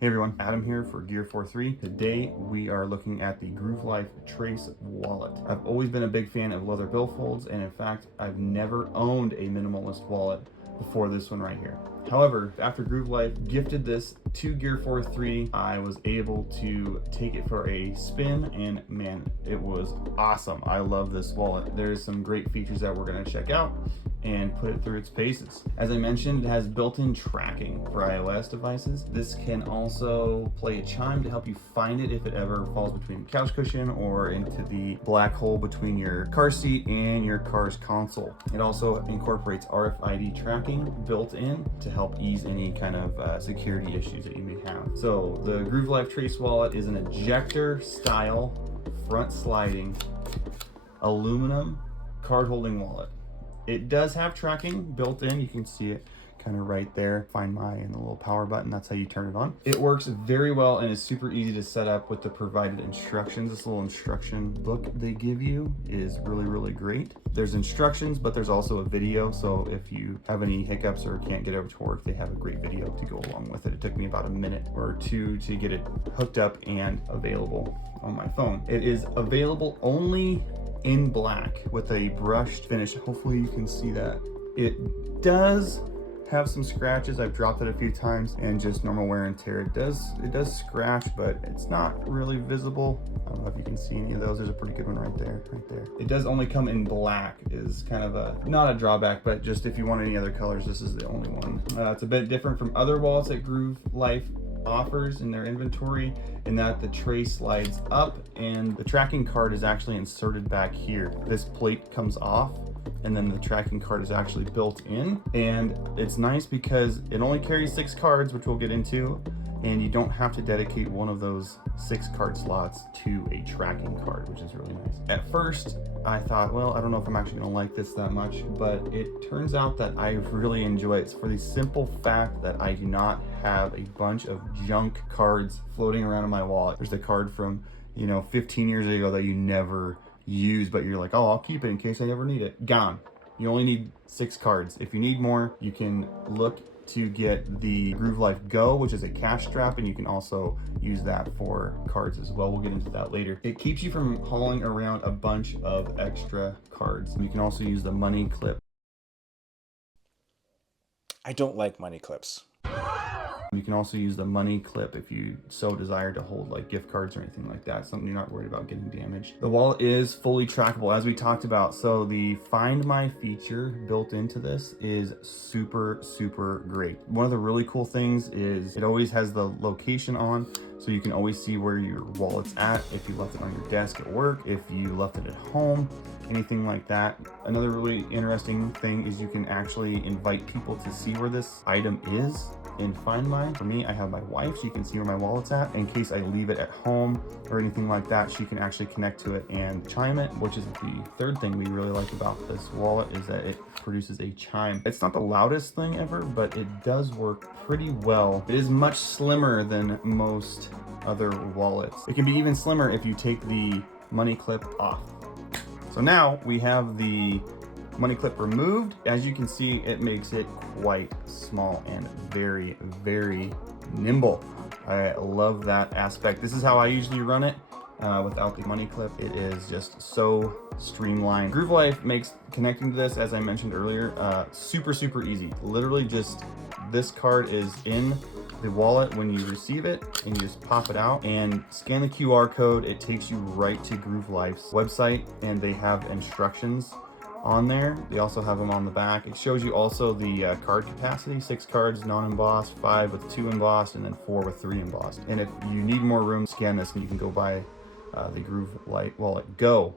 Hey everyone, Adam here for Gear 43. Today we are looking at the Groove Life Trace wallet. I've always been a big fan of leather billfolds, and in fact, I've never owned a minimalist wallet before this one right here. However, after Groove Life gifted this to Gear 43, I was able to take it for a spin, and man, it was awesome. I love this wallet. There's some great features that we're gonna check out and put it through its paces. As I mentioned, it has built-in tracking for iOS devices. This can also play a chime to help you find it if it ever falls between the couch cushion or into the black hole between your car seat and your car's console. It also incorporates RFID tracking built in to help ease any kind of security issues that you may have. So the Groove Life Trace wallet is an ejector style, front sliding, aluminum card holding wallet. It does have tracking built in. You can see it kind of right there. Find My and the little power button. That's how you turn it on. It works very well and is super easy to set up with the provided instructions. This little instruction book they give you is really great. There's instructions, but there's also a video. So if you have any hiccups or can't get over to work, they have a great video to go along with it. It took me about a minute or two to get it hooked up and available on my phone. It is available only in black with a brushed finish. Hopefully you can see that. It does have some scratches. I've dropped it a few times and just normal wear and tear. It does scratch, but it's not really visible. I don't know if you can see any of those. There's a pretty good one right there. It does only come in black, is kind of a, not a drawback, but just if you want any other colors, this is the only one. It's a bit different from other wallets that Groove Life offers in their inventory, in that the tray slides up and the tracking card is actually inserted back here. This plate comes off and then the tracking card is actually built in, and it's nice because it only carries 6 cards, which we'll get into, and you don't have to dedicate one of those 6 card slots to a tracking card, which is really nice. At first I thought, well, I don't know if I'm actually gonna like this that much, but it turns out that I really enjoy it. It's for the simple fact that I do not have a bunch of junk cards floating around in my wallet. There's the card from, 15 years ago that you never use, but you're like, oh, I'll keep it in case I ever need it. Gone. You only need 6 cards. If you need more, you can look to get the Groove Life Go, which is a cash strap, and you can also use that for cards as well. We'll get into that later. It keeps you from hauling around a bunch of extra cards. You can also use the money clip. I don't like money clips. You can also use the money clip if you so desire to hold like gift cards or anything like that, something you're not worried about getting damaged. The wallet is fully trackable, as we talked about. So the Find My feature built into this is super great. One of the really cool things is it always has the location on, so you can always see where your wallet's at, if you left it on your desk at work, if you left it at home, anything like that. Another really interesting thing is you can actually invite people to see where this item is in Find My. For me, I have my wife, so you can see where my wallet's at. In case I leave it at home or anything like that, she can actually connect to it and chime it, which is the third thing we really like about this wallet, is that it produces a chime. It's not the loudest thing ever, but it does work pretty well. It is much slimmer than most other wallets. It can be even slimmer if you take the money clip off. So now we have the money clip removed. As you can see, it makes it quite small and very nimble. I love that aspect. This is how I usually run it without the money clip. It is just so streamlined. Groove Life makes connecting to this, as I mentioned earlier, super easy. Literally just this card is in the wallet when you receive it, and you just pop it out and scan the QR code. It takes you right to Groove Life's website, and they have instructions on there. They also have them on the back. It shows you also the card capacity: 6 cards non-embossed, 5 with 2 embossed, and then 4 with 3 embossed. And if you need more room, scan this and you can go buy the Groove Life Wallet Go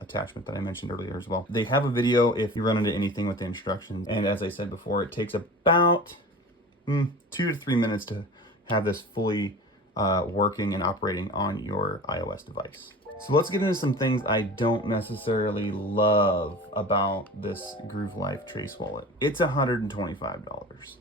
attachment that I mentioned earlier as well. They have a video if you run into anything with the instructions, and as I said before, it takes about 2 to 3 minutes to have this fully working and operating on your iOS device. So let's get into some things I don't necessarily love about this Groove Life Trace wallet. It's $125.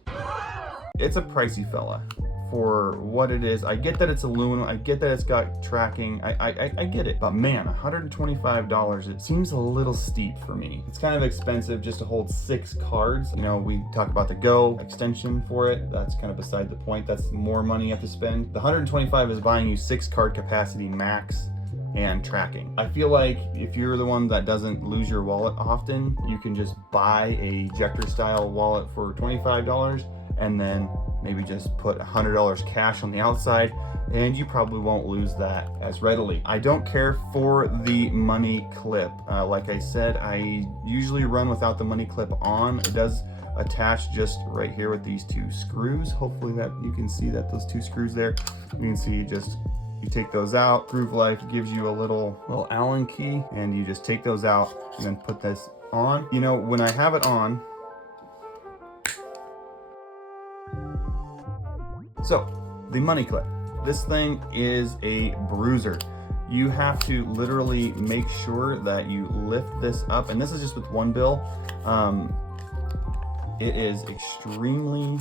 it's a pricey fella for what it is. I get that it's aluminum, I get that it's got tracking, I get it, but man, $125, it seems a little steep for me. It's kind of expensive just to hold 6 cards. You know, we talk about the Go extension for it, that's kind of beside the point. That's more money you have to spend. The $125 is buying you 6 card capacity max and tracking. I feel like if you're the one that doesn't lose your wallet often, you can just buy a ejector style wallet for $25 and then maybe just put $100 cash on the outside, and you probably won't lose that as readily. I don't care for the money clip. Like I said, I usually run without the money clip on. It does attach just right here with these 2 screws. Hopefully that you can see that those 2 screws there. You can see you take those out. Groove Life gives you a little Allen key, and you just take those out and then put this on. You know, when I have it on, so the money clip, this thing is a bruiser. You have to literally make sure that you lift this up, and this is just with 1 bill. It is extremely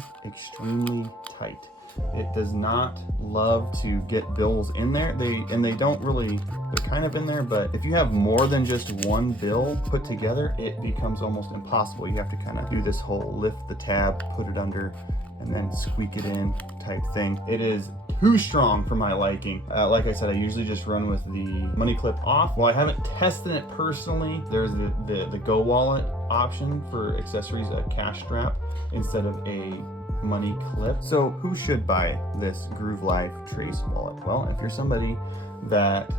tight. It does not love to get bills in there. They don't really, they're kind of in there, but if you have more than just 1 bill put together, it becomes almost impossible. You have to kind of do this whole lift the tab, put it under, and then squeak it in type thing. It is too strong for my liking. Like I said, I usually just run with the money clip off. Well, I haven't tested it personally. There's the Go wallet option for accessories, a cash strap instead of a money clip. So who should buy this Groove Life Trace wallet? Well, if you're somebody that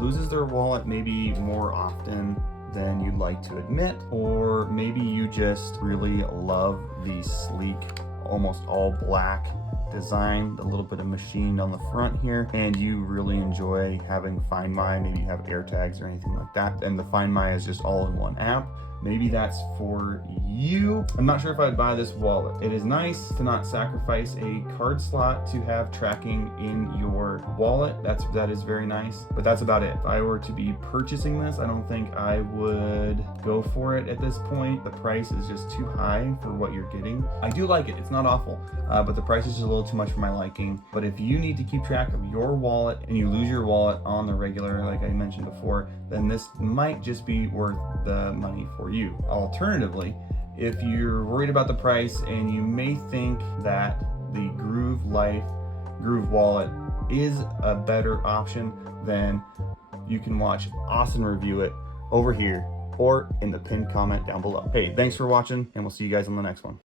loses their wallet maybe more often than you'd like to admit, or maybe you just really love the sleek, almost all black design, a little bit of machined on the front here, and you really enjoy having Find My, maybe you have AirTags or anything like that, and the Find My is just all in one app. Maybe that's for you. I'm not sure if I'd buy this wallet. It is nice to not sacrifice a card slot to have tracking in your wallet. That is very nice, but that's about it. If I were to be purchasing this, I don't think I would go for it at this point. The price is just too high for what you're getting. I do like it, it's not awful, but the price is just a little too much for my liking. But if you need to keep track of your wallet and you lose your wallet on the regular, like I mentioned before, then this might just be worth the money for you. Alternatively, if you're worried about the price and you may think that the Groove Life Groove wallet is a better option, then you can watch Austin review it over here or in the pinned comment down below. Hey, thanks for watching, and we'll see you guys on the next one.